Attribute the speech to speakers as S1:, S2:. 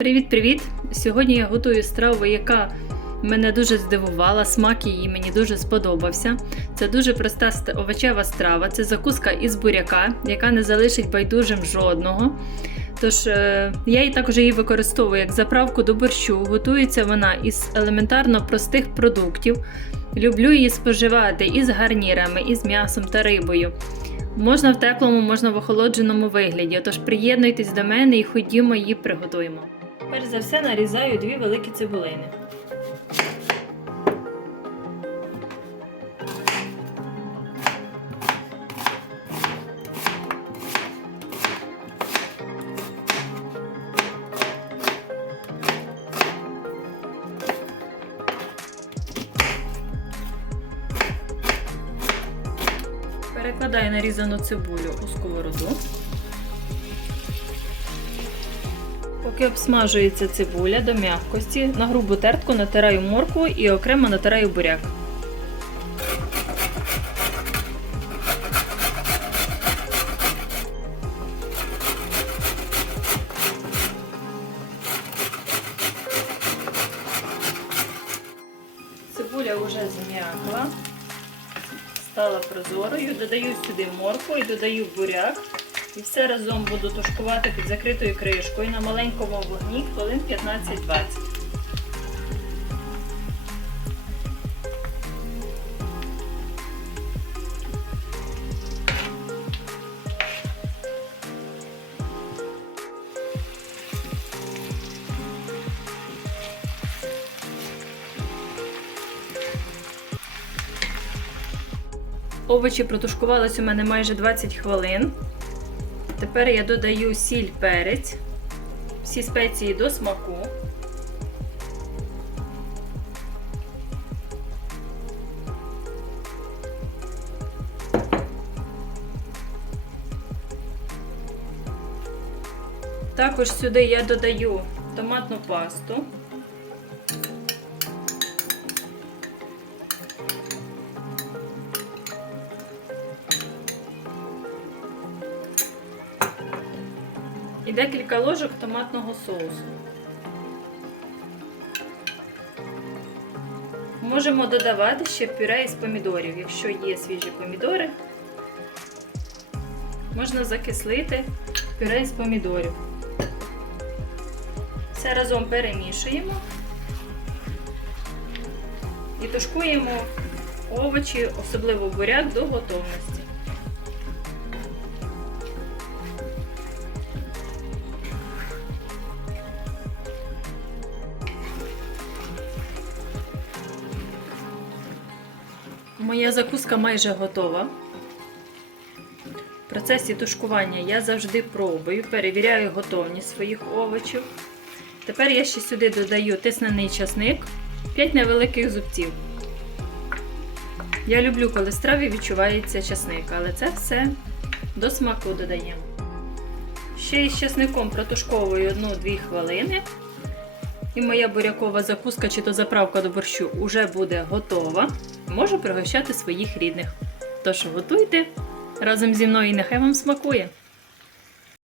S1: Привіт-привіт! Сьогодні я готую страву, яка мене дуже здивувала. Смак її мені дуже сподобався. Це дуже проста овочева страва. Це закуска із буряка, яка не залишить байдужим жодного. Тож е, я і також її використовую як заправку до борщу. Готується вона із елементарно простих продуктів. Люблю її споживати із гарнірами, із м'ясом та рибою. Можна в теплому, можна в охолодженому вигляді. Тож приєднуйтесь до мене і ходімо її приготуємо. Перш за все нарізаю дві великі цибулини. Перекладаю нарізану цибулю у сковороду. Поки обсмажується цибуля до м'якості, на грубу тертку натираю моркву і окремо натираю буряк. Цибуля вже зм'якла, стала прозорою. Додаю сюди моркву і додаю буряк. І все разом буду тушкувати під закритою кришкою на маленькому вогні хвилин 15-20. Овочі протушкувались у мене майже 20 хвилин. Тепер я додаю сіль перець, всі спеції до смаку. Також сюди я додаю томатну пасту. І декілька ложок томатного соусу. Можемо додавати ще пюре із помідорів, якщо є свіжі помідори. Можна закислити пюре із помідорів. Все разом перемішуємо і тушкуємо овочі, особливо буряк, до готовності. Моя закуска майже готова. В процесі тушкування я завжди пробую, перевіряю готовність своїх овочів. Тепер я ще сюди додаю тиснений часник, 5 невеликих зубців. Я люблю, коли страві відчувається часник, але це все до смаку додаємо. Ще із часником протушковую 1-2 хвилини. І моя бурякова закуска чи то заправка до борщу вже буде готова. Можу пригощати своїх рідних. Тож готуйте разом зі мною і нехай вам смакує!